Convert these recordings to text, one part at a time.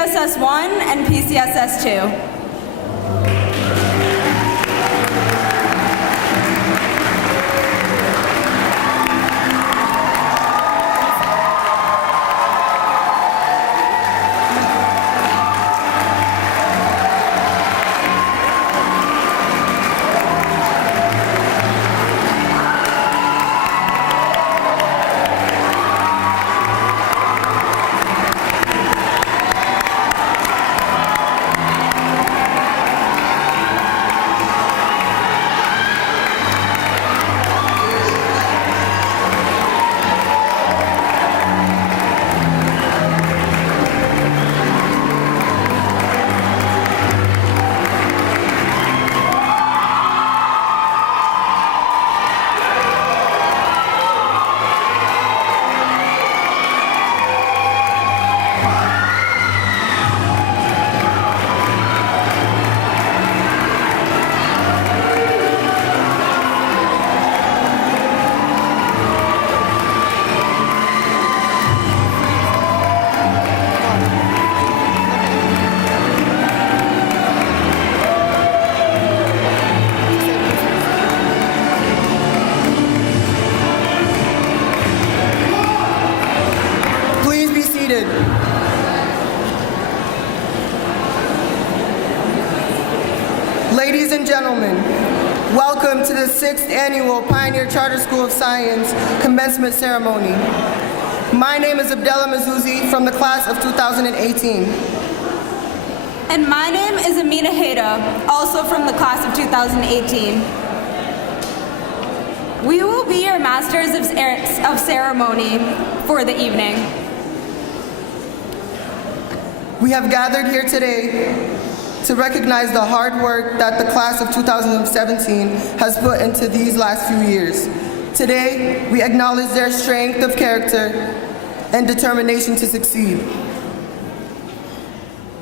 PCSS 1 and PCSS 2. Ladies and gentlemen, welcome to the 6th Annual Pioneer Charter School of Science Commencement Ceremony. My name is Abdella Mazouzi from the class of 2018. And my name is Amina Hayda, also from the class of 2018. We will be your masters of ceremony for the evening. We have gathered here today to recognize the hard work that the class of 2017 has put into these last few years. Today, we acknowledge their strength of character and determination to succeed.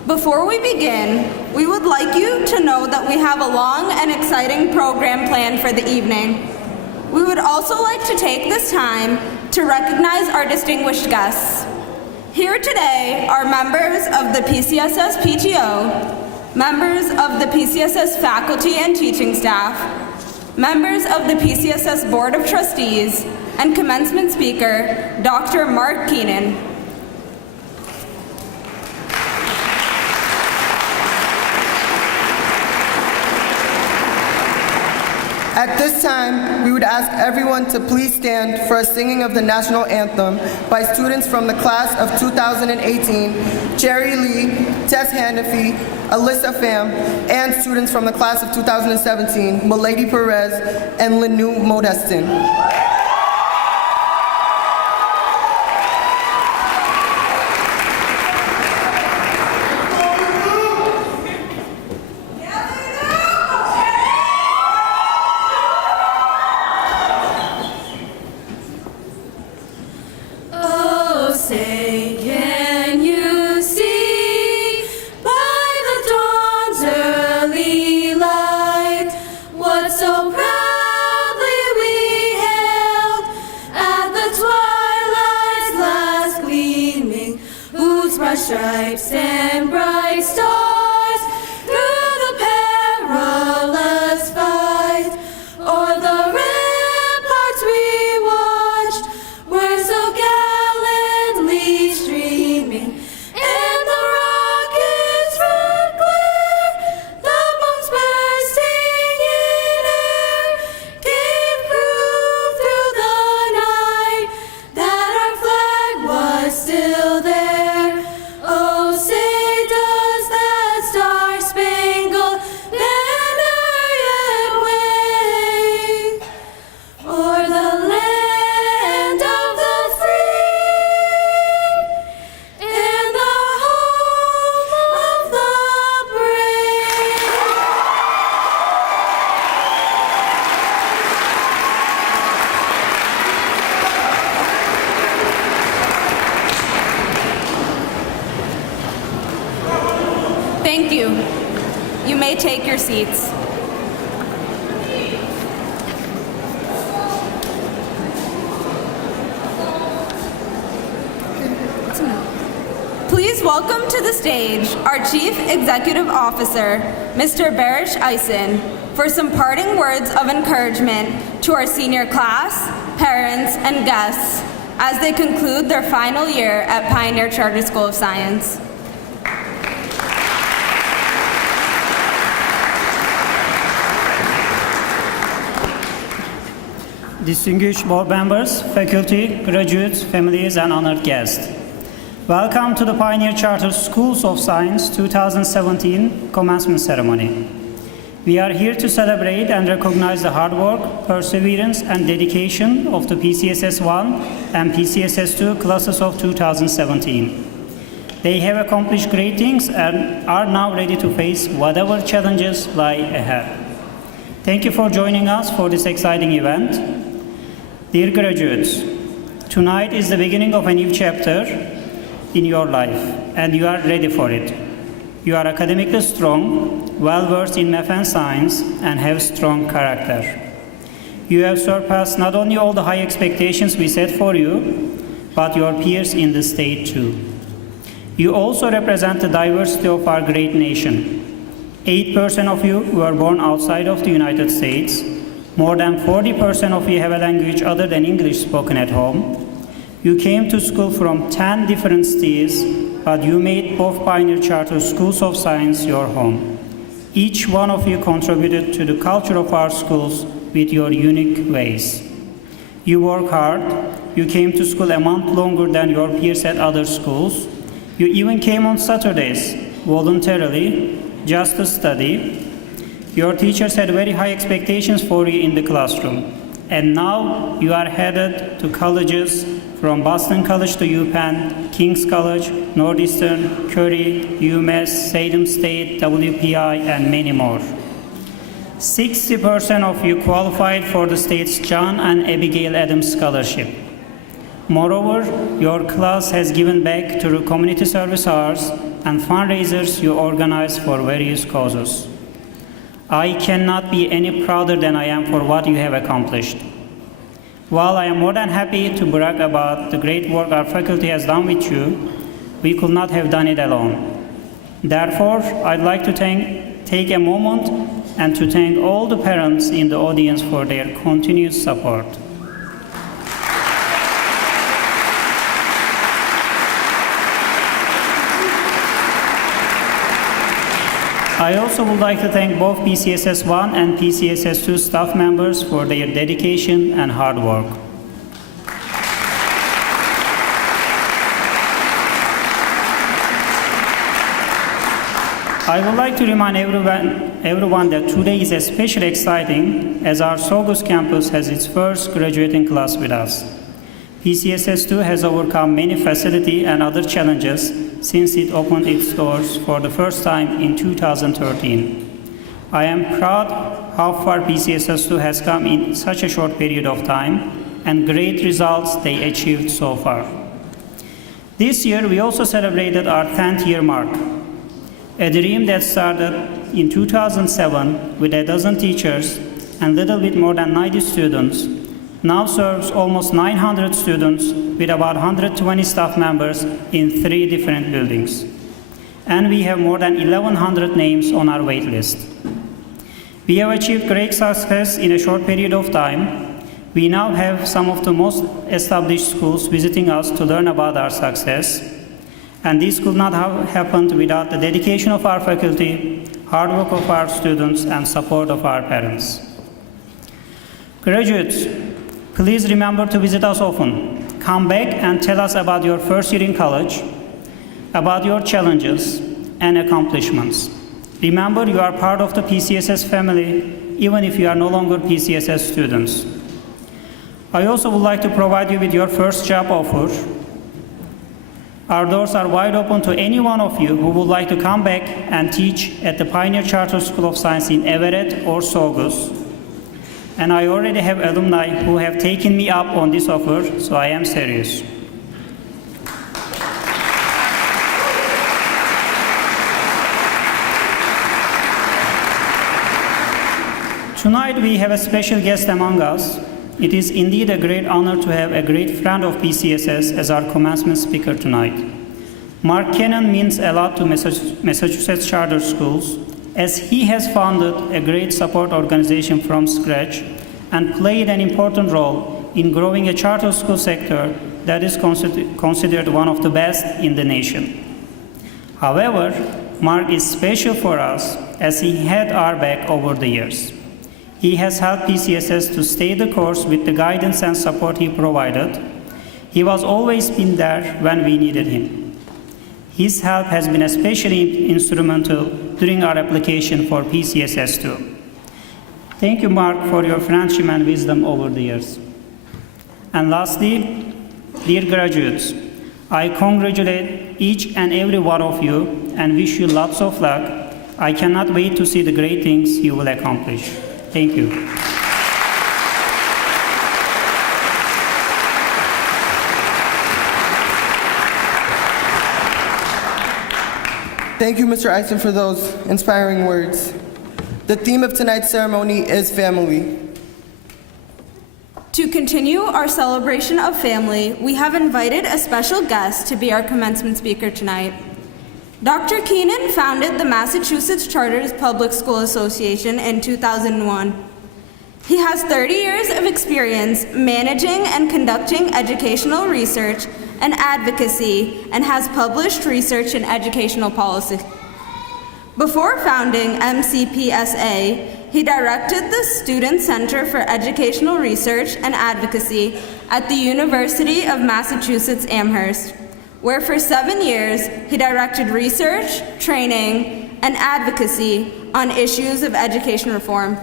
Before we begin, we would like you to know that we have a long and exciting program planned for the evening. We would also like to take this time to recognize our distinguished guests. Here today are members of the PCSS PTO, members of the PCSS faculty and teaching staff, members of the PCSS Board of Trustees, and commencement speaker, Dr. Mark Keenan. At this time, we would ask everyone to please stand for a singing of the national anthem by students from the class of 2018, Jerry Lee, Tess Hannafy, Alyssa Pham, and students from the class of 2017, Milady Perez and Linu Modestin. Stripes and bright stars through the perilous fight, o'er the ramparts we watched were so gallantly streaming, and the rockets' red glare, the bombs bursting in air, gave proof through the night that our flag was still there. Oh, say does that star-spangled banner yet wave o'er the land of the free and the home of the brave? Thank you. You may take your seats. Please welcome welcome to the stage our Chief Executive Officer, Mr. Barish Eisen, for some parting words of encouragement to our senior class, parents, and guests as they conclude their final year at Pioneer Charter School of Science. Distinguished board members, faculty, graduates, families, and honored guests. Welcome to the Pioneer Charter Schools of Science 2017 commencement ceremony. We are here to celebrate and recognize the hard work, perseverance, and dedication of the PCSS 1 and PCSS 2 classes of 2017. They have accomplished great things and are now ready to face whatever challenges lie ahead. Thank you for joining us for this exciting event. Dear graduates, tonight is the beginning of a new chapter in your life, and you are ready for it. You are academically strong, well-versed in math and science, and have strong character. You have surpassed not only all the high expectations we set for you, but your peers in the state too. You also represent the diversity of our great nation. 8% of you were born outside of the United States. More than 40% of you have a language other than English spoken at home. You came to school from 10 different states, but you made both Pioneer Charter Schools of Science your home. Each one of you contributed to the culture of our schools with your unique ways. You work hard. You came to school a month longer than your peers at other schools. You even came on Saturdays, voluntarily, just to study. Your teachers had very high expectations for you in the classroom. And now you are headed to colleges from Boston College to UPenn, King's College, Northeastern, Curry, UMass, Salem State, WPI, and many more. 60% of you qualified for the state's John and Abigail Adams Scholarship. Moreover, your class has given back through community service hours and fundraisers you organize for various causes. I cannot be any prouder than I am for what you have accomplished. While I am more than happy to brag about the great work our faculty has done with you, we could not have done it alone. Therefore, I'd like to take a moment and to thank all the parents in the audience for their continuous support. I also would like to thank both PCSS 1 and PCSS 2 staff members for their dedication and hard work. I would like to remind everyone that today is especially exciting as our Saugus campus has its first graduating class with us. PCSS 2 has overcome many facility and other challenges since it opened its doors for the first time in 2013. I am proud how far PCSS 2 has come in such a short period of time and great results they achieved so far. This year, we also celebrated our 10th year mark. A dream that started in 2007 with a dozen teachers and little bit more than 90 students now serves almost 900 students with about 120 staff members in 3 different buildings. And we have more than 1,100 names on our wait list. We have achieved great success in a short period of time. We now have some of the most established schools visiting us to learn about our success. And this could not have happened without the dedication of our faculty, hard work of our students, and support of our parents. Graduates, please remember to visit us often. Come back and tell us about your first year in college, about your challenges and accomplishments. Remember, you are part of the PCSS family, even if you are no longer PCSS students. I also would like to provide you with your first job offer. Our doors are wide open to any one of you who would like to come back and teach at the Pioneer Charter School of Science in Everett or Saugus. And I already have alumni who have taken me up on this offer, so I am serious. Tonight we have a special guest among us. It is indeed a great honor to have a great friend of PCSS as our commencement speaker tonight. Mark Cannon means a lot to Massachusetts charter schools, as he has founded a great support organization from scratch and played an important role in growing a charter school sector that is considered one of the best in the nation. However, Mark is special for us as he had our back over the years. He has helped PCSS to stay the course with the guidance and support he provided. He was always been there when we needed him. His help has been especially instrumental during our application for PCSS too. Thank you, Mark, for your friendship and wisdom over the years. And lastly, dear graduates, I congratulate each and every one of you and wish you lots of luck. I cannot wait to see the great things you will accomplish. Thank you. Thank you, Mr. Eisen, for those inspiring words. The theme of tonight's ceremony is family. To continue our celebration of family, we have invited a special guest to be our commencement speaker tonight. Dr. Keenan founded the Massachusetts Charters Public School Association in 2001. He has 30 years of experience managing and conducting educational research and advocacy and has published research in educational policy. Before founding MCPSA, he directed the Student Center for Educational Research and Advocacy at the University of Massachusetts Amherst, where for 7 years he directed research, training, and advocacy on issues of education reform.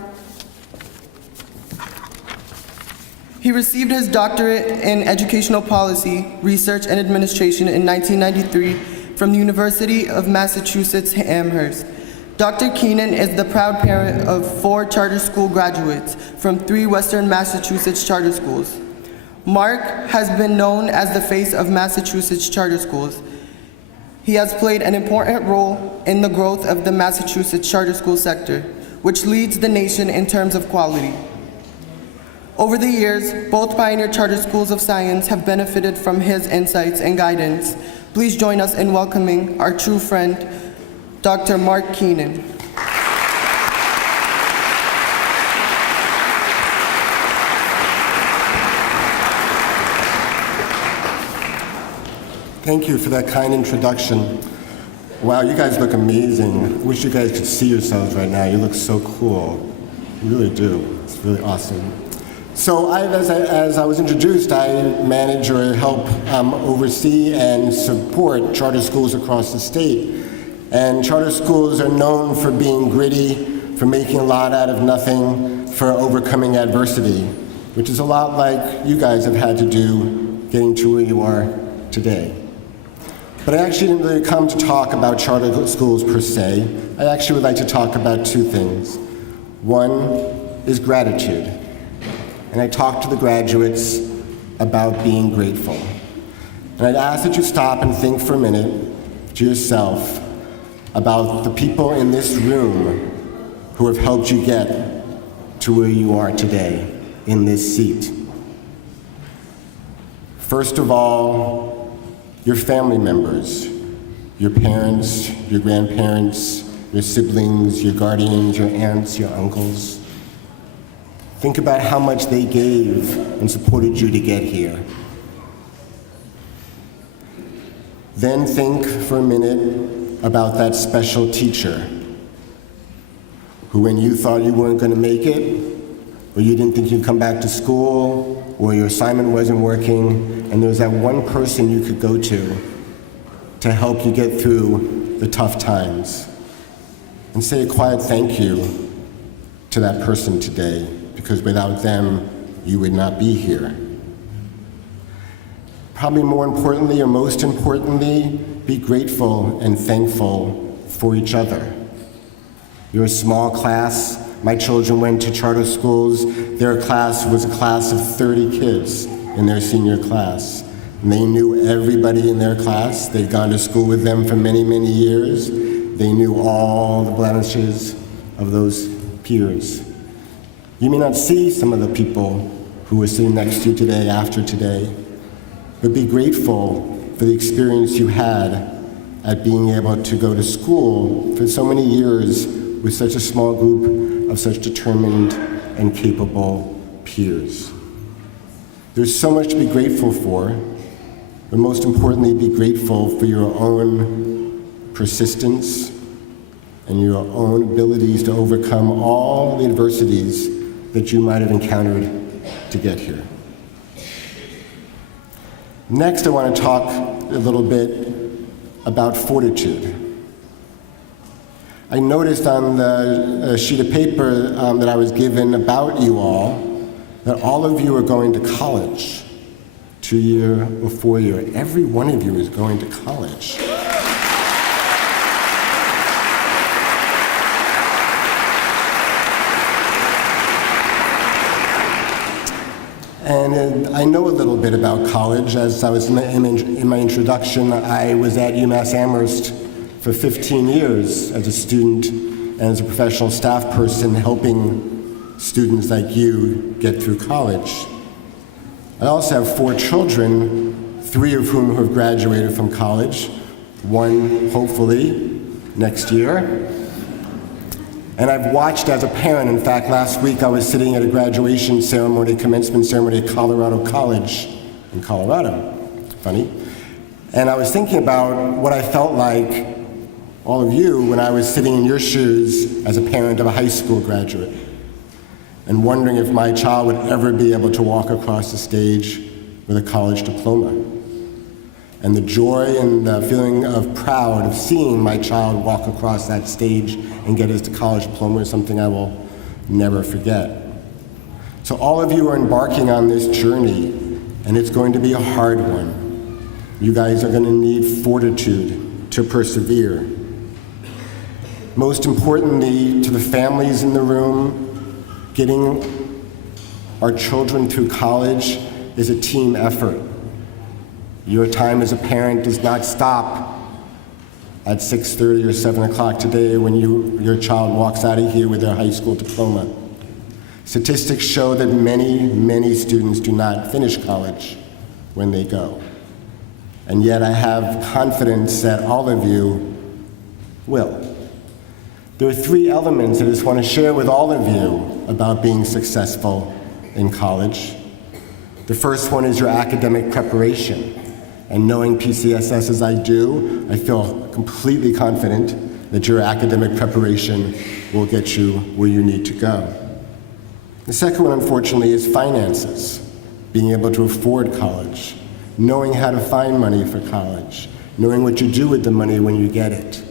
He received his doctorate in educational policy, research, and administration in 1993 from the University of Massachusetts Amherst. Dr. Keenan is the proud parent of 4 charter school graduates from 3 Western Massachusetts charter schools. Mark has been known as the face of Massachusetts charter schools. He has played an important role in the growth of the Massachusetts charter school sector, which leads the nation in terms of quality. Over the years, both Pioneer Charter Schools of Science have benefited from his insights and guidance. Please join us in welcoming our true friend, Dr. Mark Keenan. Thank you for that kind introduction. Wow, you guys look amazing. I wish you guys could see yourselves right now. You look so cool. You really do. It's really awesome. So as I was introduced, I manage or help oversee and support charter schools across the state. And charter schools are known for being gritty, for making a lot out of nothing, for overcoming adversity, which is a lot like you guys have had to do getting to where you are today. But I actually didn't really come to talk about charter schools per se. I actually would like to talk about 2 things. One is gratitude. And I talk to the graduates about being grateful. And I'd ask that you stop and think for a minute to yourself about the people in this room who have helped you get to where you are today in this seat. First of all, your family members, your parents, your grandparents, your siblings, your guardians, your aunts, your uncles. Think about how much they gave and supported you to get here. Then think for a minute about that special teacher who, when you thought you weren't going to make it, or you didn't think you'd come back to school, or your assignment wasn't working, and there was that one person you could go to help you get through the tough times. And say a quiet thank you to that person today, because without them, you would not be here. Probably more importantly, or most importantly, be grateful and thankful for each other. You're a small class. My children went to charter schools. Their class was a class of 30 kids in their senior class. And they knew everybody in their class. They'd gone to school with them for many, many years. They knew all the blemishes of those peers. You may not see some of the people who are sitting next to you today after today, but be grateful for the experience you had at being able to go to school for so many years with such a small group of such determined and capable peers. There's so much to be grateful for, but most importantly, be grateful for your own persistence and your own abilities to overcome all the adversities that you might have encountered to get here. Next, I want to talk a little bit about fortitude. I noticed on the sheet of paper that I was given about you all that all of you are going to college, 2-year or 4-year. Every one of you is going to college. And I know a little bit about college. As I was in my introduction, I was at UMass Amherst for 15 years as a student and as a professional staff person helping students like you get through college. I also have 4 children, 3 of whom have graduated from college, 1 hopefully next year. And I've watched as a parent. In fact, last week I was sitting at a graduation ceremony, commencement ceremony at Colorado College in Colorado. Funny. And I was thinking about what I felt like, all of you, when I was sitting in your shoes as a parent of a high school graduate, and wondering if my child would ever be able to walk across the stage with a college diploma. And the joy and the feeling of proud of seeing my child walk across that stage and get his college diploma is something I will never forget. So all of you are embarking on this journey, and it's going to be a hard one. You guys are going to need fortitude to persevere. Most importantly, to the families in the room, getting our children through college is a team effort. Your time as a parent does not stop at 6:30 or 7 o'clock today when your child walks out of here with their high school diploma. Statistics show that many students do not finish college when they go. And yet I have confidence that all of you will. There are 3 elements I just want to share with all of you about being successful in college. The first one is your academic preparation. And knowing PCSS as I do, I feel completely confident that your academic preparation will get you where you need to go. The second one, unfortunately, is finances. Being able to afford college, knowing how to find money for college, knowing what you do with the money when you get it.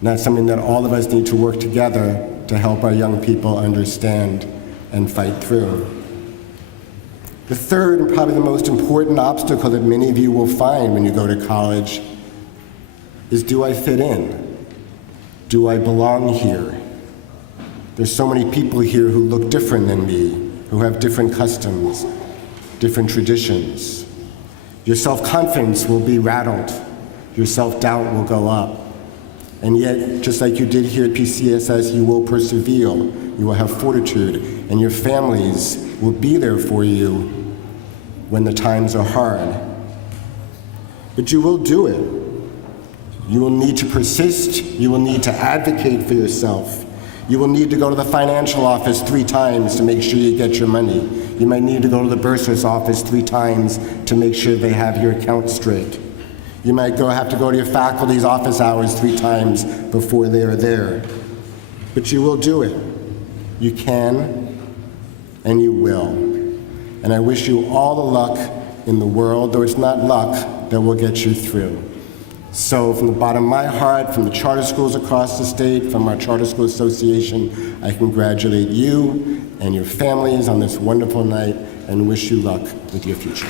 And that's something that all of us need to work together to help our young people understand and fight through. The third, and probably the most important obstacle that many of you will find when you go to college is, do I fit in? Do I belong here? There's so many people here who look different than me, who have different customs, different traditions. Your self-confidence will be rattled. Your self-doubt will go up. And yet, just like you did here at PCSS, you will persevere, you will have fortitude, and your families will be there for you when the times are hard. But you will do it. You will need to persist, you will need to advocate for yourself. You will need to go to the financial office 3 times to make sure you get your money. You might need to go to the bursar's office 3 times to make sure they have your account straight. You might have to go to your faculty's office hours 3 times before they are there. But you will do it. You can, and you will. And I wish you all the luck in the world, though it's not luck that will get you through. So from the bottom of my heart, from the charter schools across the state, from our Charter School Association, I congratulate you and your families on this wonderful night and wish you luck with your future.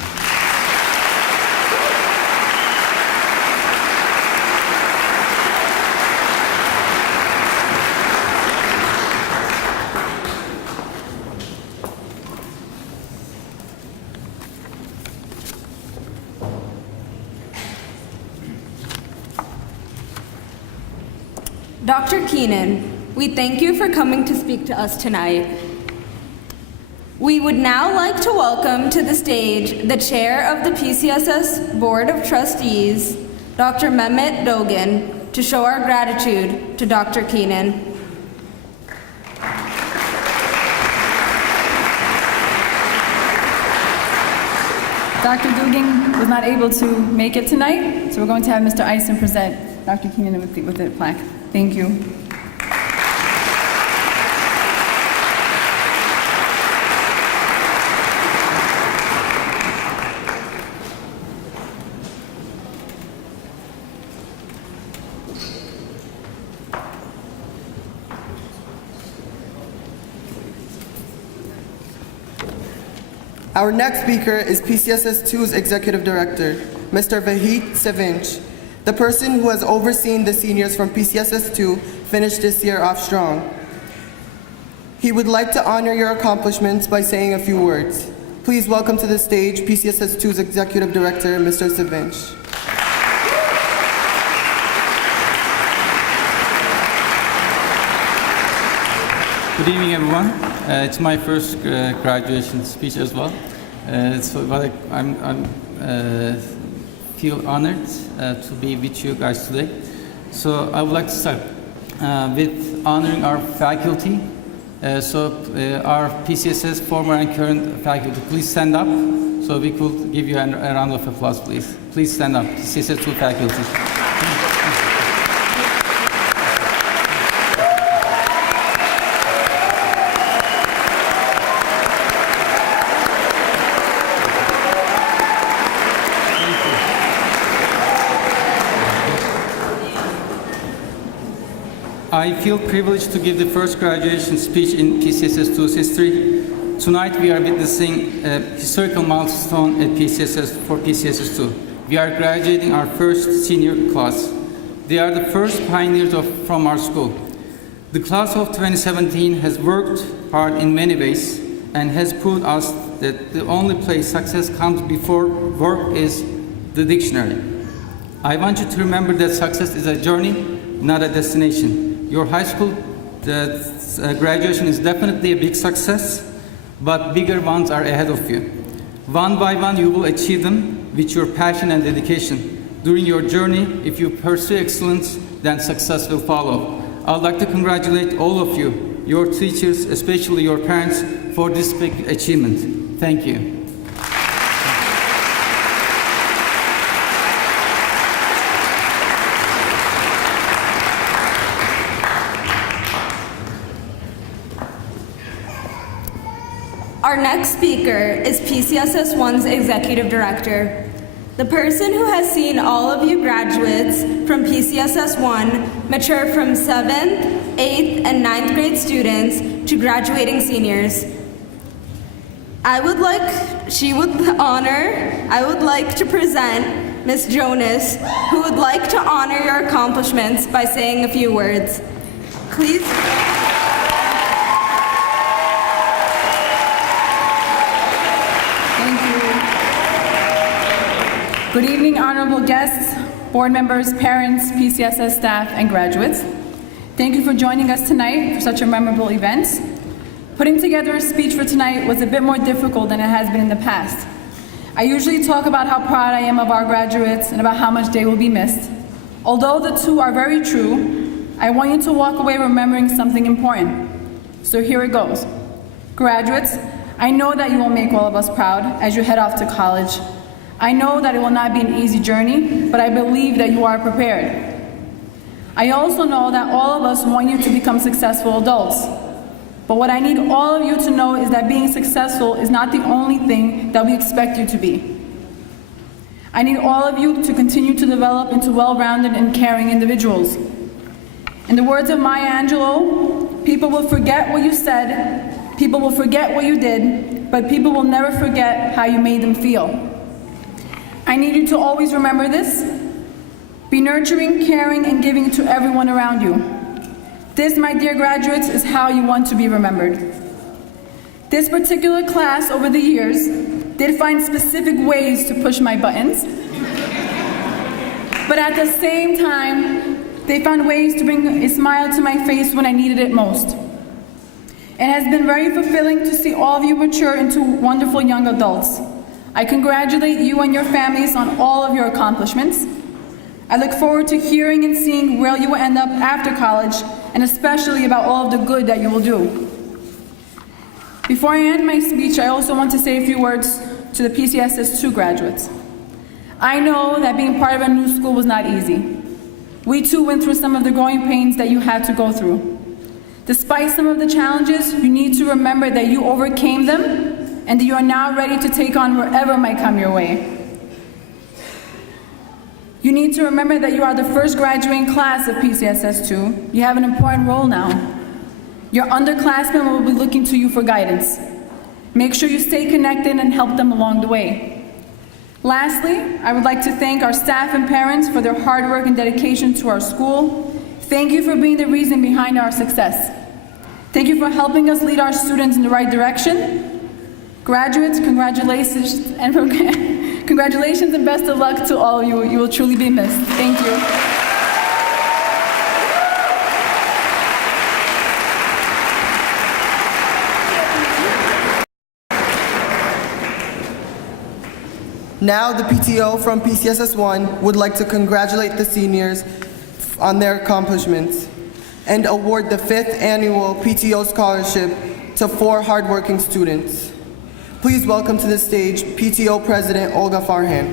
Dr. Keenan, we thank you for coming to speak to us tonight. We would now like to welcome to the stage the chair of the PCSS Board of Trustees, Dr. Mehmet Dogan, to show our gratitude to Dr. Keenan. Dr. Dugan was not able to make it tonight, so we're going to have Mr. Eisen present Dr. Keenan with the plaque. Thank you. Our next speaker is PCSS 2's Executive Director, Mr. Vahid Savinch. The person who has overseen the seniors from PCSS 2 finished this year off strong. He would like to honor your accomplishments by saying a few words. Please welcome to the stage PCSS 2's Executive Director, Mr. Savinch. Good evening, everyone. It's my first graduation speech as well. I feel honored to be with you guys today. So I would like to start with honoring our faculty. Our PCSS former and current faculty, please stand up so we could give you a round of applause, please. Please stand up, PCSS 2 faculty. I feel privileged to give the first graduation speech in PCSS 2's history. Tonight we are witnessing a historical milestone at PCSS for PCSS 2. We are graduating our first senior class. They are the first pioneers from our school. The class of 2017 has worked hard in many ways and has proved us that the only place success comes before work is the dictionary. I want you to remember that success is a journey, not a destination. Your high school graduation is definitely a big success, but bigger ones are ahead of you. One by one, you will achieve them with your passion and dedication. During your journey, if you pursue excellence, then success will follow. I'd like to congratulate all of you, your teachers, especially your parents, for this big achievement. Thank you. Our next speaker is PCSS 1's Executive Director. The person who has seen all of you graduates from PCSS 1 mature from 7th, 8th, and 9th grade students to graduating seniors. I would like to present Ms. Jonas, who would like to honor your accomplishments by saying a few words. Please. Good evening, honorable guests, board members, parents, PCSS staff, and graduates. Thank you for joining us tonight for such a memorable event. Putting together a speech for tonight was a bit more difficult than it has been in the past. I usually talk about how proud I am of our graduates and about how much they will be missed. Although the two are very true, I want you to walk away remembering something important. So here it goes. Graduates, I know that you will make all of us proud as you head off to college. I know that it will not be an easy journey, but I believe that you are prepared. I also know that all of us want you to become successful adults. But what I need all of you to know is that being successful is not the only thing that we expect you to be. I need all of you to continue to develop into well-rounded and caring individuals. In the words of Maya Angelou, people will forget what you said, people will forget what you did, but people will never forget how you made them feel. I need you to always remember this. Be nurturing, caring, and giving to everyone around you. This, my dear graduates, is how you want to be remembered. This particular class over the years did find specific ways to push my buttons, but at the same time, they found ways to bring a smile to my face when I needed it most. It has been very fulfilling to see all of you mature into wonderful young adults. I congratulate you and your families on all of your accomplishments. I look forward to hearing and seeing where you will end up after college, and especially about all of the good that you will do. Before I end my speech, I also want to say a few words to the PCSS 2 graduates. I know that being part of a new school was not easy. We too went through some of the growing pains that you had to go through. Despite some of the challenges, you need to remember that you overcame them and that you are now ready to take on whatever might come your way. You need to remember that you are the first graduating class of PCSS 2. You have an important role now. Your underclassmen will be looking to you for guidance. Make sure you stay connected and help them along the way. Lastly, I would like to thank our staff and parents for their hard work and dedication to our school. Thank you for being the reason behind our success. Thank you for helping us lead our students in the right direction. Graduates, congratulations and best of luck to all of you. You will truly be missed. Thank you. Now, the PTO from PCSS 1 would like to congratulate the seniors on their accomplishments and award the 5th annual PTO scholarship to 4 hardworking students. Please welcome to the stage PTO President Olga Farhan.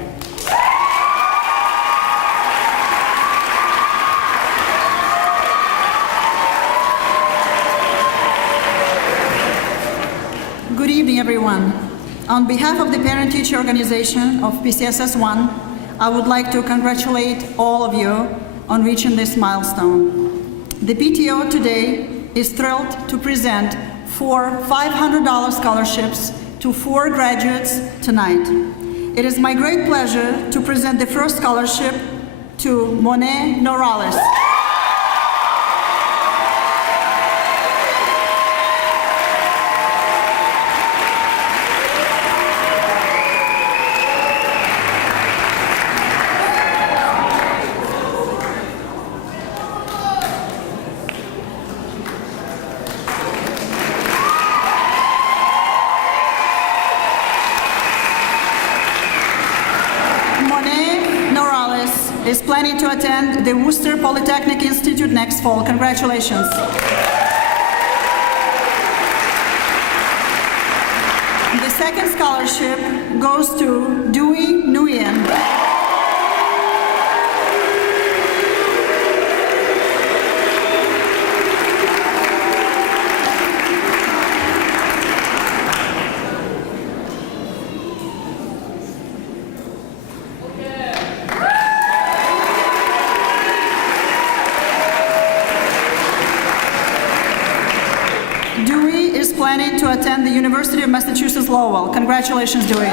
Good evening, everyone. On behalf of the parent-teacher organization of PCSS 1, I would like to congratulate all of you on reaching this milestone. The PTO today is thrilled to present 4 $500 scholarships to 4 graduates tonight. It is my great pleasure to present the first scholarship to Monet Norales. Is planning to attend the Worcester Polytechnic Institute next fall. Congratulations. The second scholarship goes to Dewey Nguyen. Planning to attend the University of Massachusetts Lowell. Congratulations, Dewey.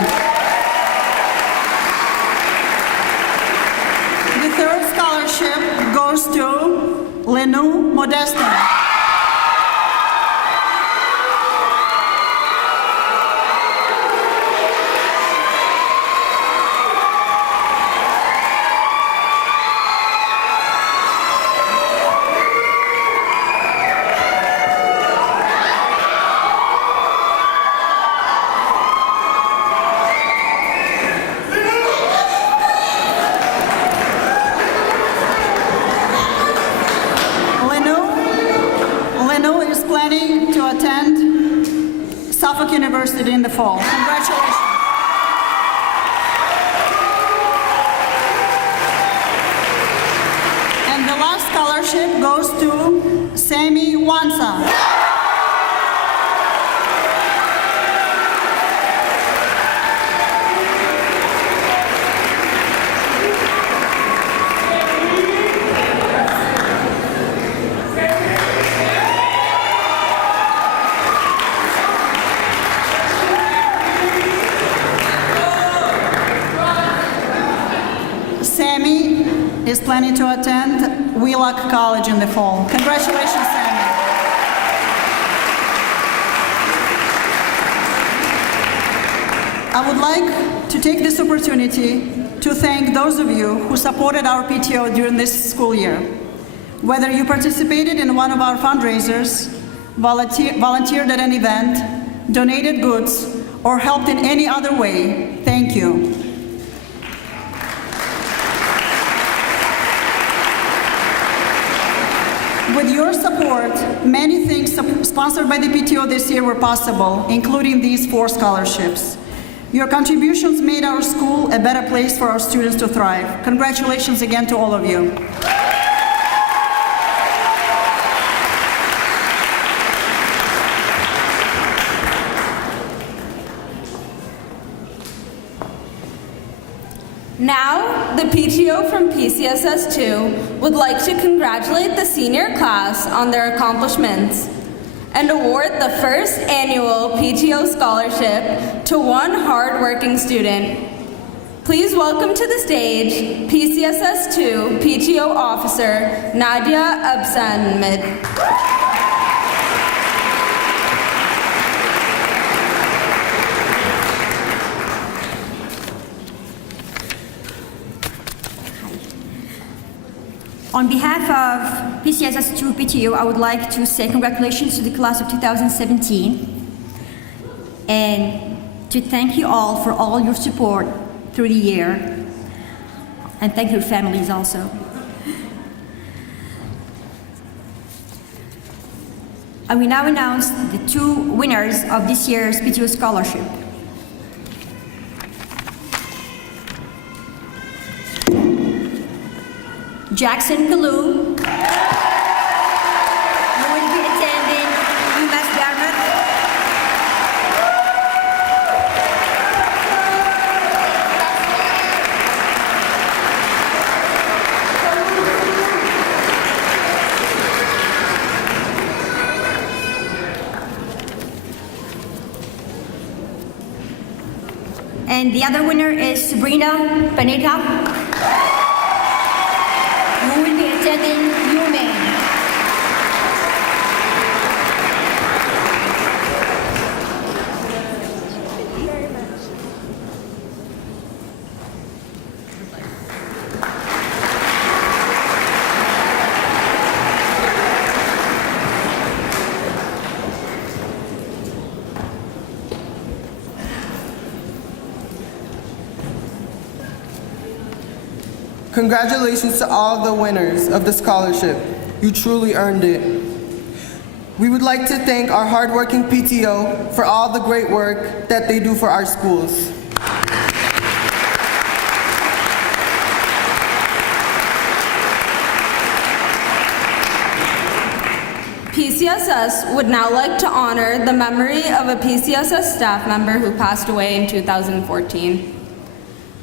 The third scholarship goes to Lenu Modestin. University in the fall. Congratulations. And the last scholarship goes to Sami Wansa. Is planning to attend Wheelock College in the fall. Congratulations, Sammy. I would like to take this opportunity to thank those of you who supported our PTO during this school year. Whether you participated in one of our fundraisers, volunteered at an event, donated goods, or helped in any other way, thank you. With your support, many things sponsored by the PTO this year were possible, including these 4 scholarships. Your contributions made our school a better place for our students to thrive. Congratulations again to all of you. Now, the PTO from PCSS 2 would like to congratulate the senior class on their accomplishments and award the first annual PTO scholarship to one hard-working student. Please welcome to the stage PCSS 2 PTO officer Nadia Absanmid. On behalf of PCSS 2 PTO, I would like to say congratulations to the class of 2017 and to thank you all for all your support through the year, and thank your families also. I will now announce the 2 winners of this year's PTO scholarship. Jackson Kalu, who will be attending UMass Dartmouth. And the other winner is Sabrina Panetta, who will be attending UMaine. Congratulations to all the winners of the scholarship. You truly earned it. We would like to thank our hardworking PTO for all the great work that they do for our schools. PCSS would now like to honor the memory of a PCSS staff member who passed away in 2014.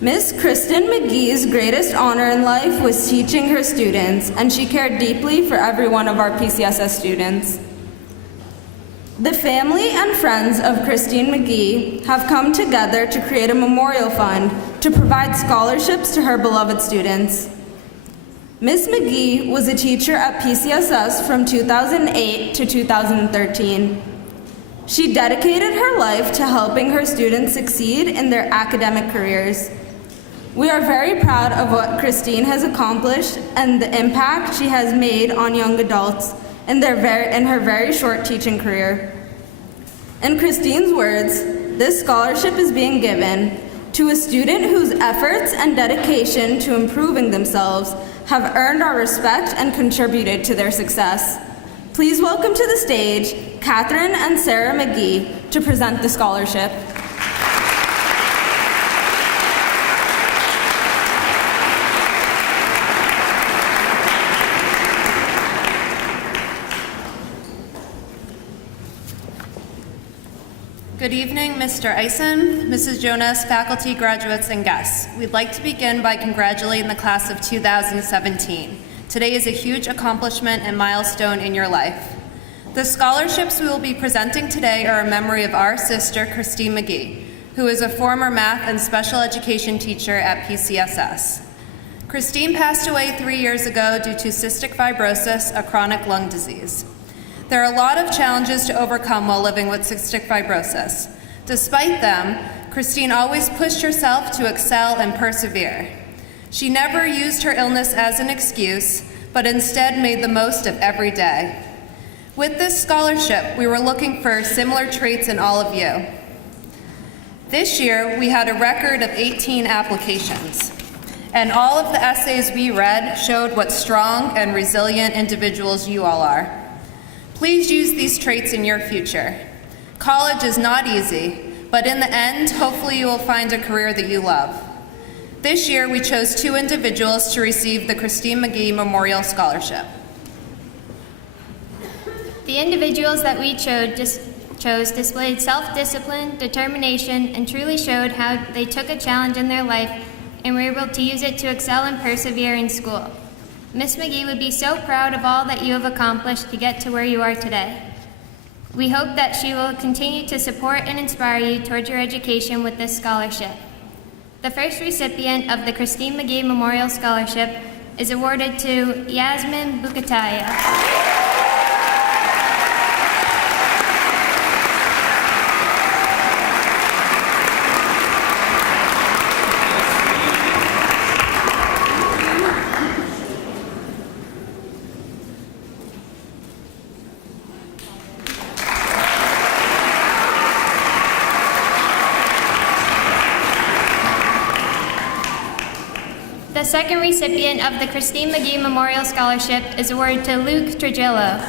Miss Kristen McGee's greatest honor in life was teaching her students, and she cared deeply for every one of our PCSS students. The family and friends of Christine McGee have come together to create a memorial fund to provide scholarships to her beloved students. Miss McGee was a teacher at PCSS from 2008 to 2013. She dedicated her life to helping her students succeed in their academic careers. We are very proud of what Christine has accomplished and the impact she has made on young adults in her very short teaching career. In Christine's words, this scholarship is being given to a student whose efforts and dedication to improving themselves have earned our respect and contributed to their success. Please welcome to the stage Catherine and Sarah McGee to present the scholarship. Good evening, Mr. Eisen, Mrs. Jonas, faculty, graduates, and guests. We'd like to begin by congratulating the class of 2017. Today is a huge accomplishment and milestone in your life. The scholarships we will be presenting today are a memory of our sister, Christine McGee, who is a former math and special education teacher at PCSS. Christine passed away 3 years ago due to cystic fibrosis, a chronic lung disease. There are a lot of challenges to overcome while living with cystic fibrosis. Despite them, Christine always pushed herself to excel and persevere. She never used her illness as an excuse, but instead made the most of every day. With this scholarship, we were looking for similar traits in all of you. This year, we had a record of 18 applications. And all of the essays we read showed what strong and resilient individuals you all are. Please use these traits in your future. College is not easy, but in the end, hopefully you will find a career that you love. This year, we chose 2 individuals to receive the Christine McGee Memorial Scholarship. The individuals that we chose displayed self-discipline, determination, and truly showed how they took a challenge in their life and were able to use it to excel and persevere in school. Miss McGee would be so proud of all that you have accomplished to get to where you are today. We hope that she will continue to support and inspire you towards your education with this scholarship. The first recipient of the Christine McGee Memorial Scholarship is awarded to Yasmin Bukataya. The second recipient of the Christine McGee Memorial Scholarship is awarded to Luke Trujillo.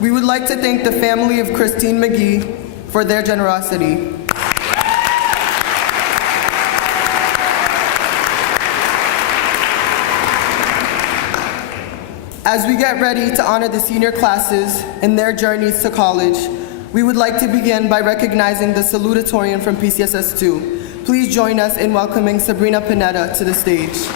We would like to thank the family of Christine McGee for their generosity. As we get ready to honor the senior classes in their journeys to college, we would like to begin by recognizing the salutatorian from PCSS 2. Please join us in welcoming Sabrina Panetta to the stage.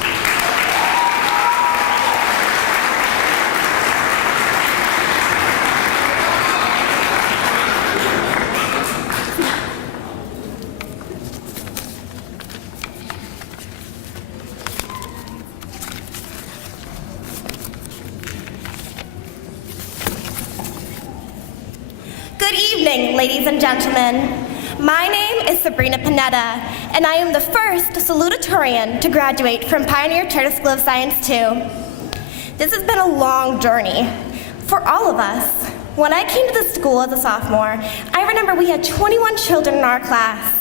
Good evening, ladies and gentlemen. My name is Sabrina Panetta, and I am the first salutatorian to graduate from Pioneer Charter School of Science 2. This has been a long journey for all of us. When I came to the school as a sophomore, I remember we had 21 children in our class.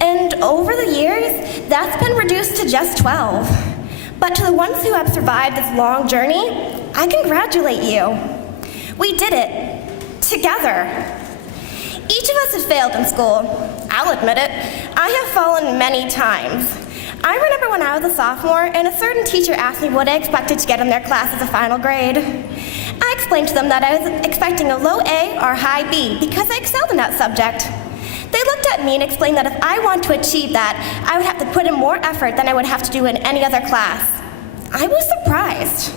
And over the years, that's been reduced to just 12. But to the ones who have survived this long journey, I congratulate you. We did it together. Each of us has failed in school. I'll admit it. I have fallen many times. I remember when I was a sophomore and a certain teacher asked me what I expected to get in their class as a final grade. I explained to them that I was expecting a low A or high B because I excelled in that subject. They looked at me and explained that if I want to achieve that, I would have to put in more effort than I would have to do in any other class. I was surprised.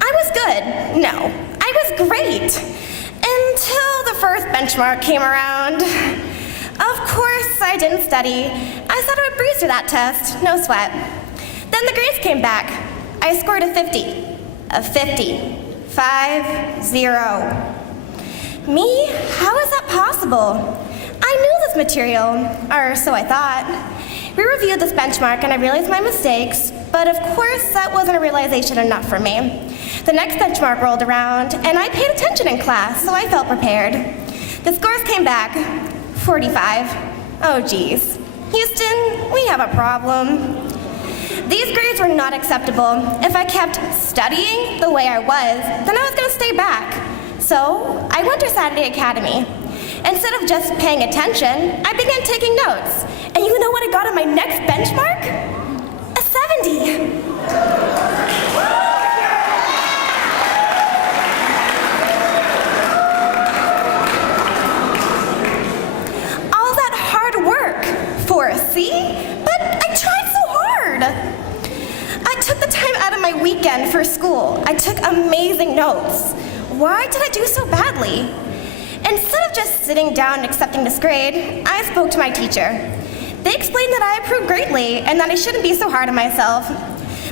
I was good. No, I was great. Until the first benchmark came around. Of course, I didn't study. I thought I would breeze through that test, no sweat. Then the grades came back. I scored a 50. A 50. 5, 0. Me? How is that possible? I knew this material, or so I thought. We reviewed this benchmark and I realized my mistakes, but of course that wasn't a realization enough for me. The next benchmark rolled around and I paid attention in class, so I felt prepared. The scores came back, 45. Oh geez. Houston, we have a problem. These grades were not acceptable. If I kept studying the way I was, then I was gonna stay back. So I went to Saturday Academy. Instead of just paying attention, I began taking notes. And you know what I got on my next benchmark? A 70. All that hard work for a C? But I tried so hard. I took the time out of my weekend for school. I took took amazing notes. Why did I do so badly? Instead of just sitting down and accepting this grade, I spoke to my teacher. They explained that I improved greatly and that I shouldn't be so hard on myself.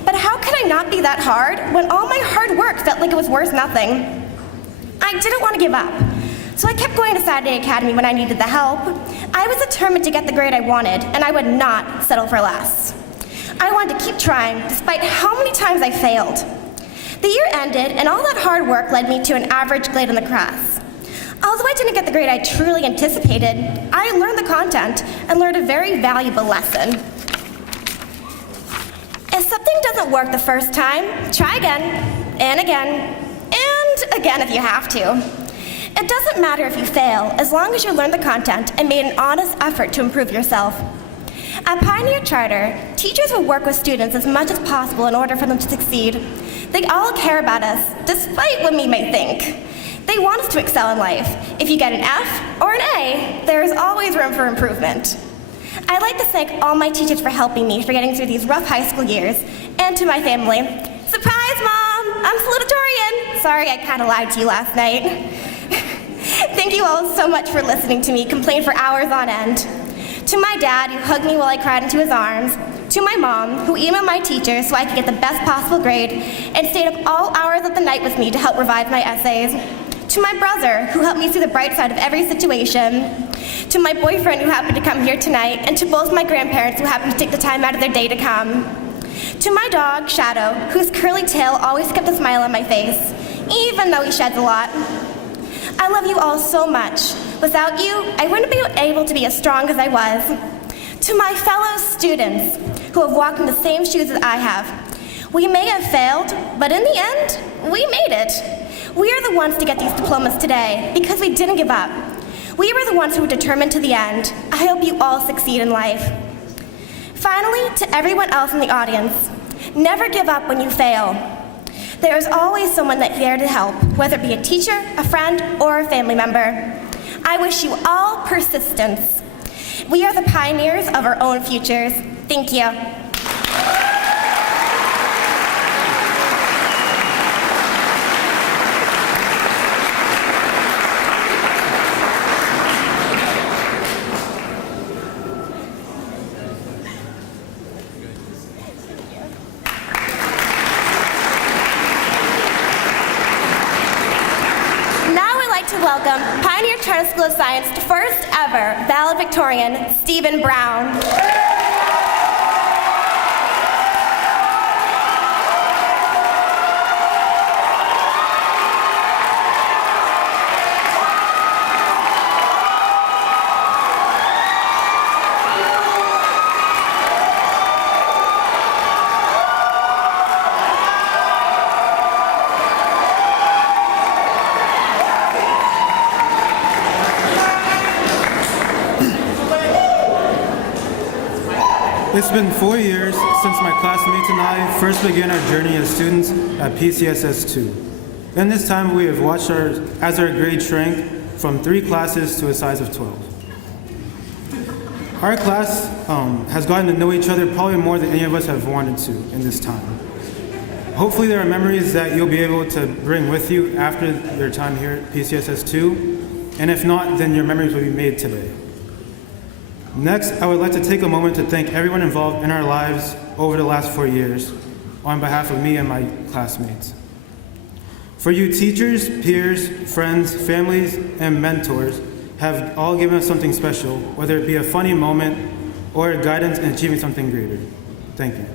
But how could I not be that hard when all my hard work felt like it was worth nothing? I didn't want to give up, so I kept going to Saturday Academy when I needed the help. I was determined to get the grade I wanted, and I would not settle for less. I wanted to keep trying, despite how many times I failed. The year ended, and all that hard work led me to an average grade in the class. Although I didn't get the grade I truly anticipated, I learned the content and learned a very valuable lesson. If something doesn't work the first time, try again, and again, and again if you have to. It doesn't matter if you fail, as long as you learned the content and made an honest effort to improve yourself. At Pioneer Charter, teachers will work with students as much as possible in order for them to succeed. They all care about us, despite what we may think. They want us to excel in life. If you get an F or an A, there is always room for improvement. I'd like to thank all my teachers for helping me for getting through these rough high school years, and to my family. Surprise, Mom! I'm salutatorian! Sorry, I kind of lied to you last night. Thank you all so much for listening to me complain for hours on end. To my dad, who hugged me while I cried into his arms. To my mom, who emailed my teacher so I could get the best possible grade and stayed up all hours of the night with me to help revise my essays. To my brother, who helped me see the bright side of every situation. To my boyfriend, who happened to come here tonight. And to both my grandparents, who happened to take the time out of their day to come. To my dog, Shadow, whose curly tail always kept a smile on my face, even though he sheds a lot. I love you all so much. Without you, I wouldn't be able to be as strong as I was. To my fellow students, who have walked in the same shoes as I have. We may have failed, but in the end, we made it. We are the ones to get these diplomas today, because we didn't give up. We were the ones who were determined to the end. I hope you all succeed in life. Finally, to everyone else in the audience, never give up when you fail. There is always someone that's there to help, whether it be a teacher, a friend, or a family member. I wish you all persistence. We are the pioneers of our own futures. Thank you. To welcome Pioneer Charter School of Science first ever valedictorian, Stephen Brown. It's been 4 years since my classmates and I first began our journey as students at PCSS 2. In this time, we have watched as our grade shrank from 3 classes to a size of 12. Our class has gotten to know each other probably more than any of us have wanted to in this time. Hopefully there are memories that you'll be able to bring with you after your time here at PCSS 2, and if not, then your memories will be made today. Next, I would like to take a moment to thank everyone involved in our lives over the last 4 years on behalf of me and my classmates. For you teachers, peers, friends, families, and mentors have all given us something special, whether it be a funny moment or guidance in achieving something greater. Thank you.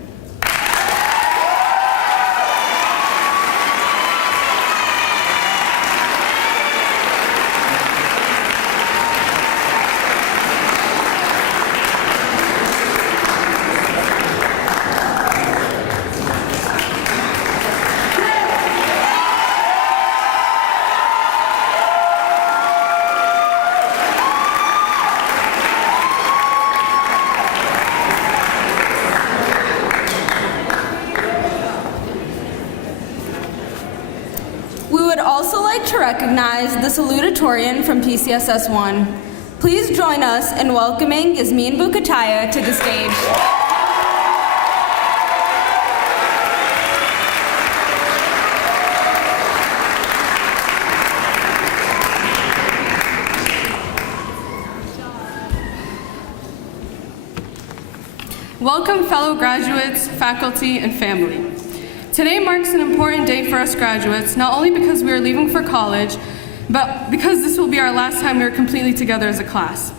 To recognize the salutatorian from PCSS 1. Please join us in welcoming Yasmin Bukataya to the stage. Welcome, fellow graduates, faculty, and family. Today marks an important day for us graduates, not only because we are leaving for college, but because this will be our last time we are completely together as a class.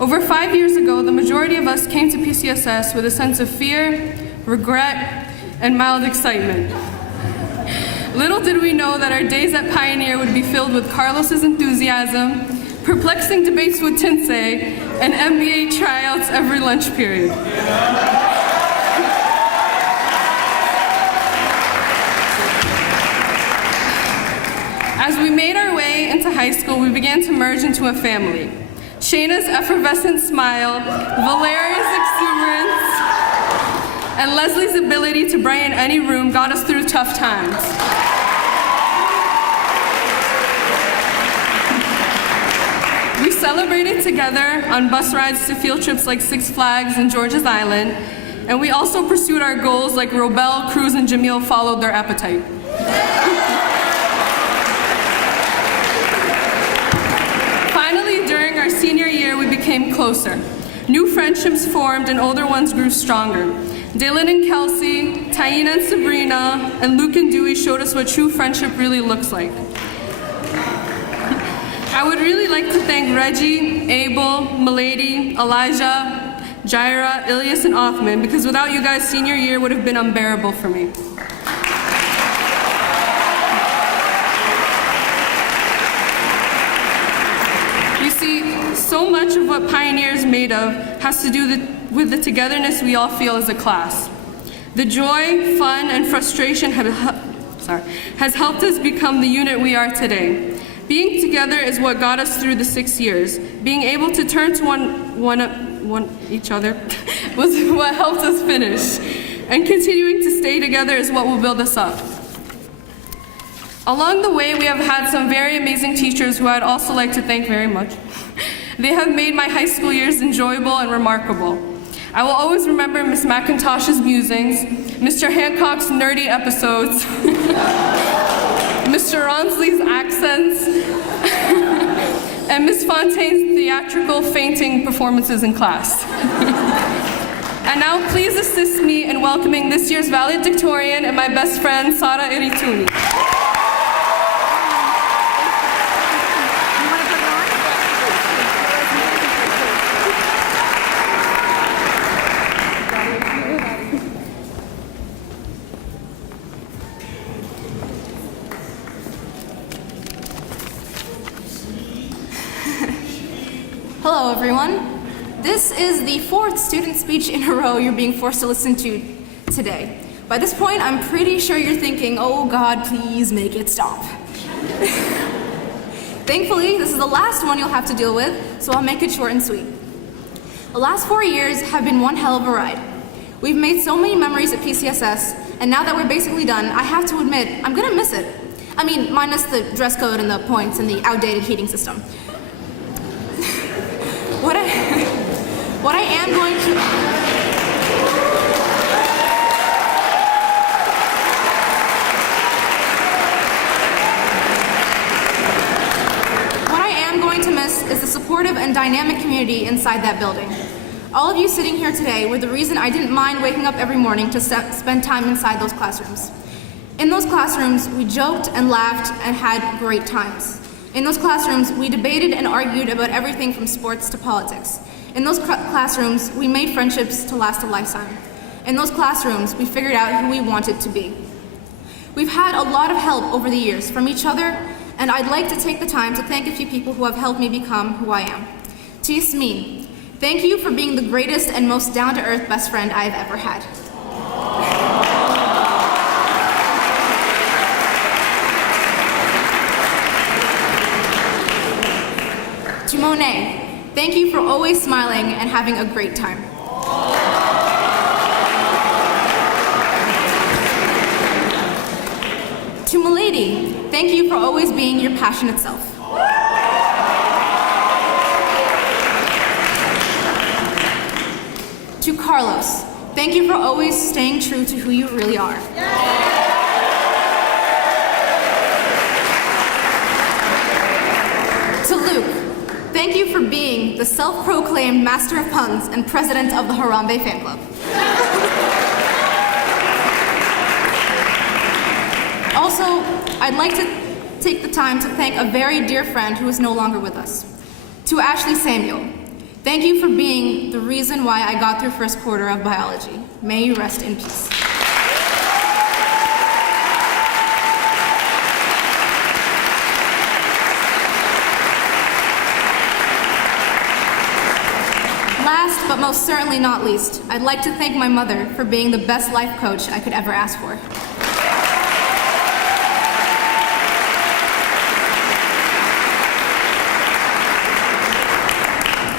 Over 5 years ago, the majority of us came to PCSS with a sense of fear, regret, and mild excitement. Little did we know that our days at Pioneer would be filled with Carlos's enthusiasm, perplexing debates with Tinsei, and NBA tryouts every lunch period. As we made our way into high school, we began to merge into a family. Shayna's effervescent smile, Valeria's exuberance, and Leslie's ability to brighten any room got us through tough times. We celebrated together on bus rides to field trips like Six Flags and George's Island, and we also pursued our goals like Robel, Cruz, and Jamil followed their appetite. Finally, during our senior year, we became closer. New friendships formed and older ones grew stronger. Dylan and Kelsey, Taina and Sabrina, and Luke and Dewey showed us what true friendship really looks like. I would really like to thank Reggie, Abel, Milady, Elijah, Jaira, Ilias, and Othman, because without you guys, senior year would have been unbearable for me. You see, so much of what Pioneer is made of has to do with the togetherness we all feel as a class. The joy, fun, and frustration has helped us become the unit we are today. Being together is what got us through the 6 years. Being able to turn to each other was what helped us finish. And continuing to stay together is what will build us up. Along the way, we have had some very amazing teachers who I'd also like to thank very much. They have made my high school years enjoyable and remarkable. I will always remember Miss McIntosh's musings, Mr. Hancock's nerdy episodes, Mr. Ronsley's accents, and Miss Fontaine's theatrical fainting performances in class. And now please assist me in welcoming this year's valedictorian and my best friend, Sara Irituni. Hello, everyone. This is the 4th student speech in a row you're being forced to listen to today. By this point, I'm pretty sure you're thinking, oh God, please make it stop. Thankfully, this is the last one you'll have to deal with, so I'll make it short and sweet. The last 4 years have been one hell of a ride. We've made so many memories at PCSS, and now that we're basically done, I have to admit, I'm gonna miss it. I mean, minus the dress code and the points and the outdated heating system. What I am going to... What I am going to miss is the supportive and dynamic community inside that building. All of you sitting here today were the reason I didn't mind waking up every morning to spend time inside those classrooms. In those classrooms, we joked and laughed and had great times. In those classrooms, we debated and argued about everything from sports to politics. In those classrooms, we made friendships to last a lifetime. In those classrooms, we figured out who we wanted to be. We've had a lot of help over the years from each other, and I'd like to take the time to thank a few people who have helped me become who I am. To Yasmin, thank you for being the greatest and most down-to-earth best friend I've ever had. To Monet, thank you for always smiling and having a great time. To Milady, thank you for always being your passionate self. To Carlos, thank you for always staying true to who you really are. To Luke, thank you for being the son self-proclaimed master of puns and president of the Harambe fan club. Also, I'd like to take the time to thank a very dear friend who is no longer with us. To Ashley Samuel, thank you for being the reason why I got through first quarter of biology. May you rest in peace. Last, but most certainly not least, I'd like to thank my mother for being the best life coach I could ever ask for.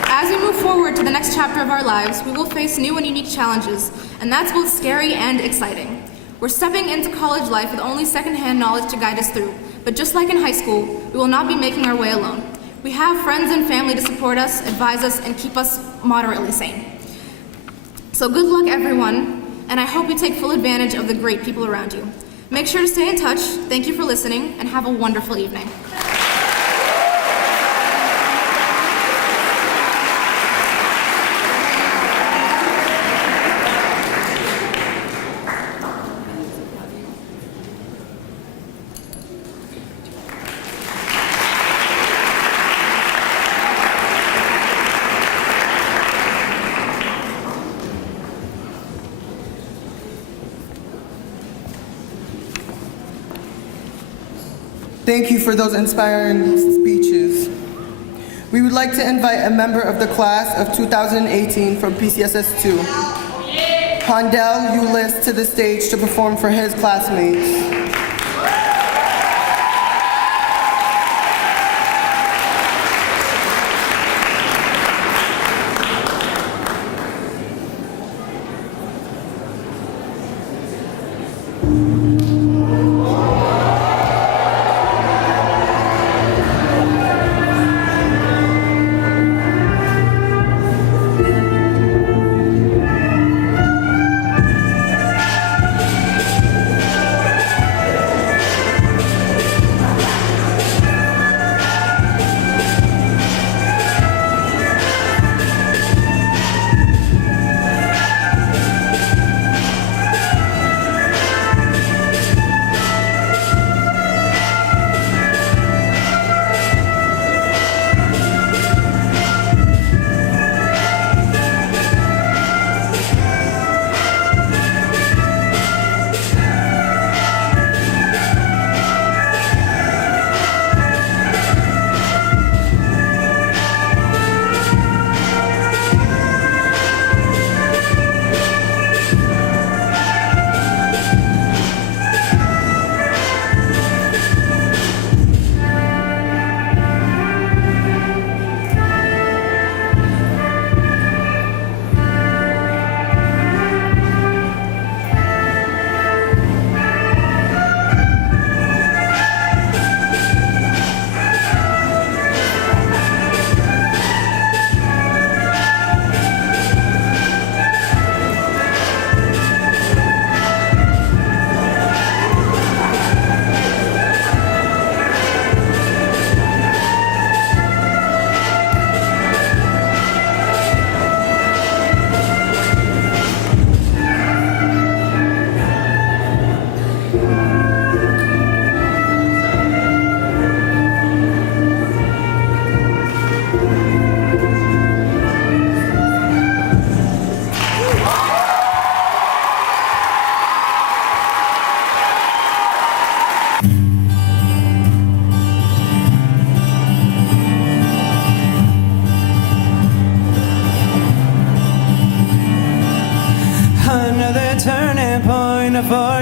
As we move forward to the next chapter of our lives, we will face new and unique challenges, and that's both scary and exciting. We're stepping into college life with only secondhand knowledge to guide us through, but just like in high school, we will not be making our way alone. We have friends and family to support us, advise us, and keep us moderately sane. So good luck, everyone, and I hope you take full advantage of the great people around you. Make sure to stay in touch. Thank you for listening, and have a wonderful evening. Thank you for those inspiring speeches. We would like to invite a member of the class of 2018 from PCSS 2, Hondell Ulis, to the stage to perform for his classmates.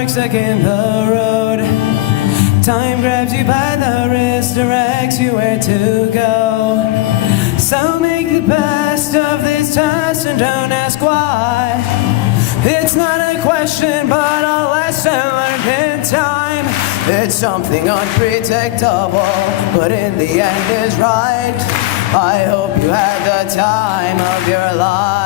Stuck in the road. Time grabs you by the wrist, directs you where to go. So make the best of this test and don't ask why. It's not a question, but a lesson learned in time. It's something unpredictable, but in the end is right. I hope you had the time of your life.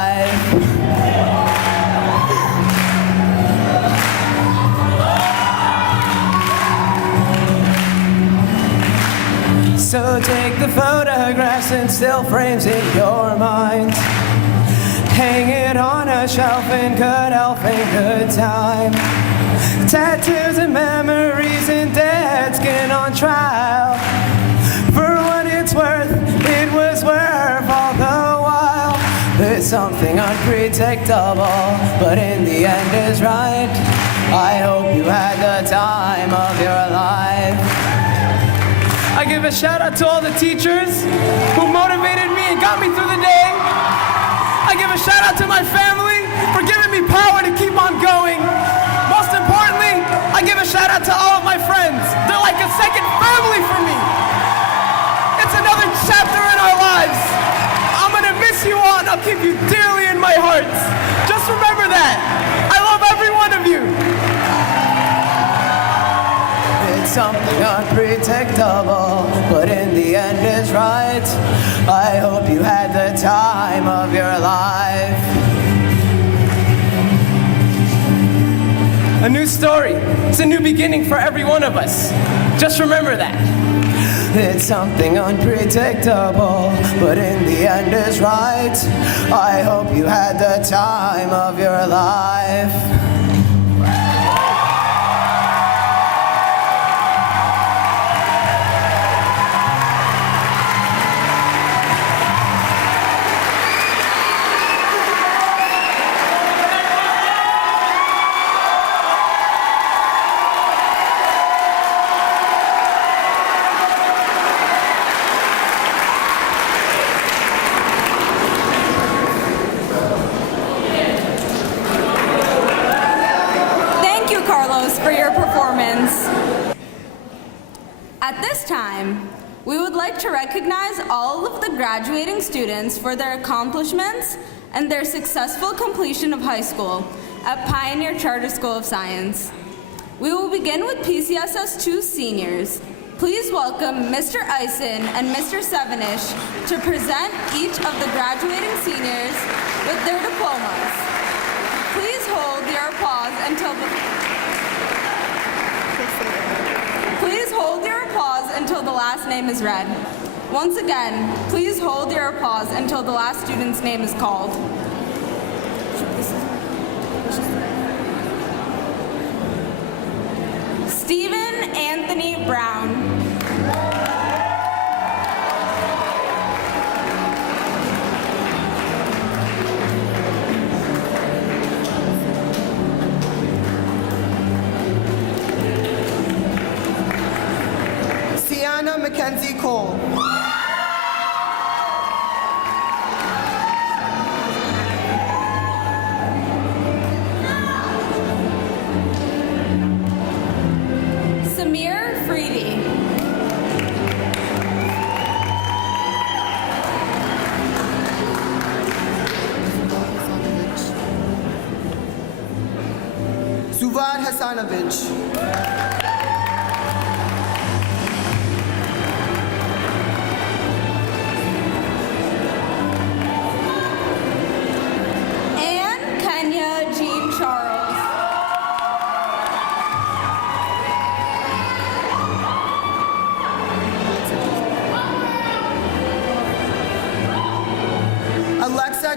So take the photographs and still frames in your mind. Hang it on a shelf in good health and good time. Tattoos and memories and dead skin on trial. For what it's worth, it was worth all the while. There's something unpredictable, but in the end is right. I hope you had the time of your life. I give a shout out to all the teachers who motivated me and got me through the day. I give a shout out to my family for giving me power to keep on going. Most importantly, I give a shout out to all of my friends. They're like a second family for me. It's another chapter in our lives. I'm gonna miss you all and I'll keep you dearly in my heart. Just remember that. I love every one of you. It's something unpredictable, but in the end is right. I hope you had the time of your life. A new story. It's a new beginning for every one of us. Just remember that. It's something unpredictable, but in the end is right. I hope you had the time of your life. For your performance. At this time, we would like to recognize all of the graduating students for their accomplishments and their successful completion of high school at Pioneer Charter School of Science. We will begin with PCSS 2 seniors. Please welcome Mr. Eisen and Mr. Sevenish to present each of the graduating seniors with their diplomas. Please hold your applause until the last name is read. Once again, please hold your applause until the last student's name is called. Stephen Anthony Brown. Mackenzie Cole. Samir Freedy. Suvad Hasanovich.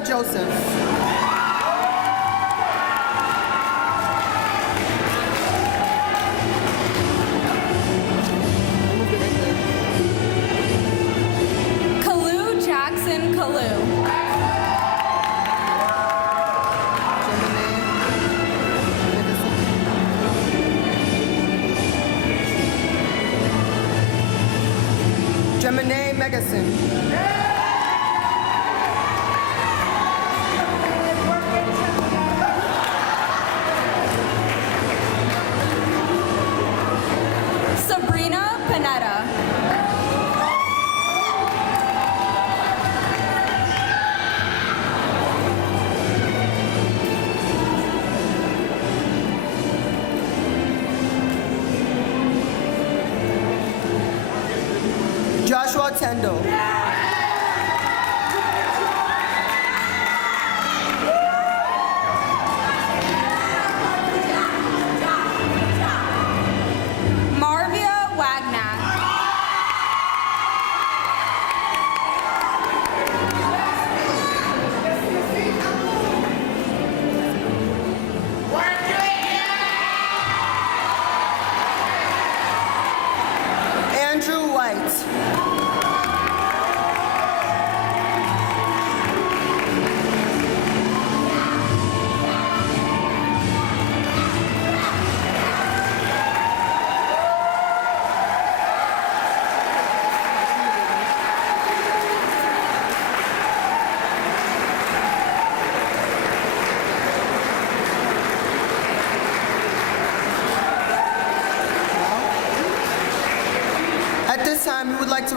Joseph. Kalu Jackson Kalu. Gemini Megason. Joshua Tendo.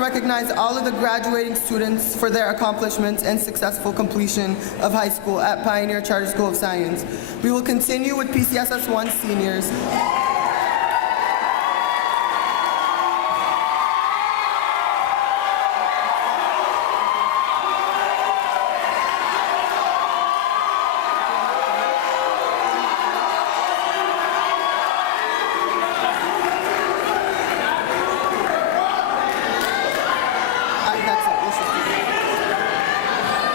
recognize all of the graduating students for their accomplishments and successful completion of high school at Pioneer Charter School of Science. We will continue with PCSS 1 seniors.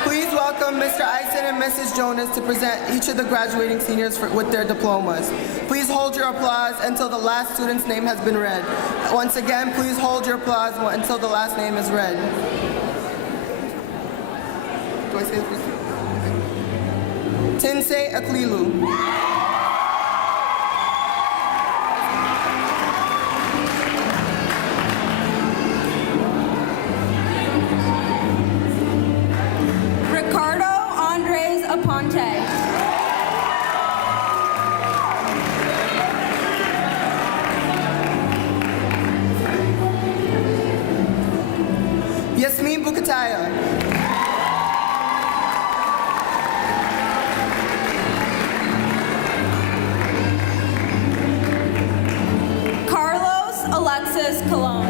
Please welcome Mr. Eisen and Mrs. Jonas to present each of the graduating seniors with their diplomas. Please hold your applause until the last student's name has been read. Once again, please hold your applause until the last name is read. Do I say this? Tinsei Aklilu. Aponte. Yasmin Bukataya. Carlos Alexis Colon.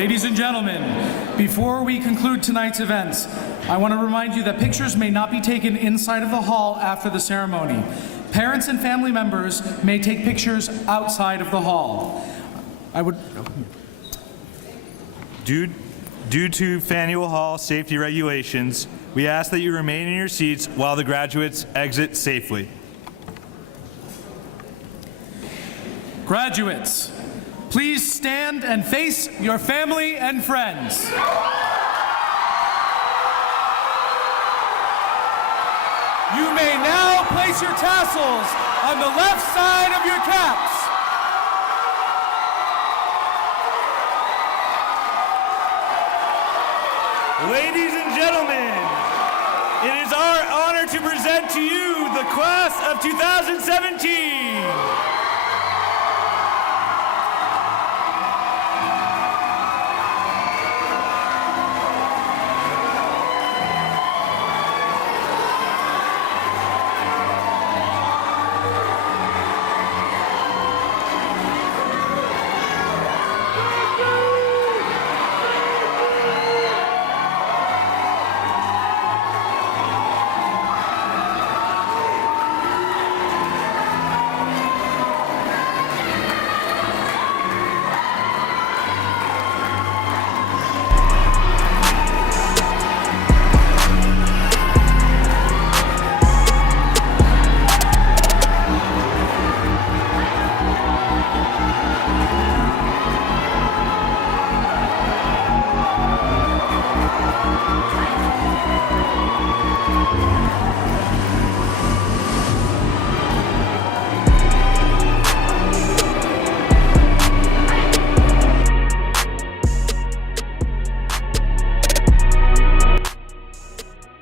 Ladies and gentlemen, before we conclude tonight's events, I want to remind you that pictures may not be taken inside of the hall after the ceremony. Parents and family members may take pictures outside of the hall. Due to Faneuil Hall safety regulations, we ask that you remain in your seats while the graduates exit safely. Graduates, please stand and face your family and friends. You may now place your tassels on the left side of your caps. Ladies and gentlemen, it is our honor to present to you the class of 2017.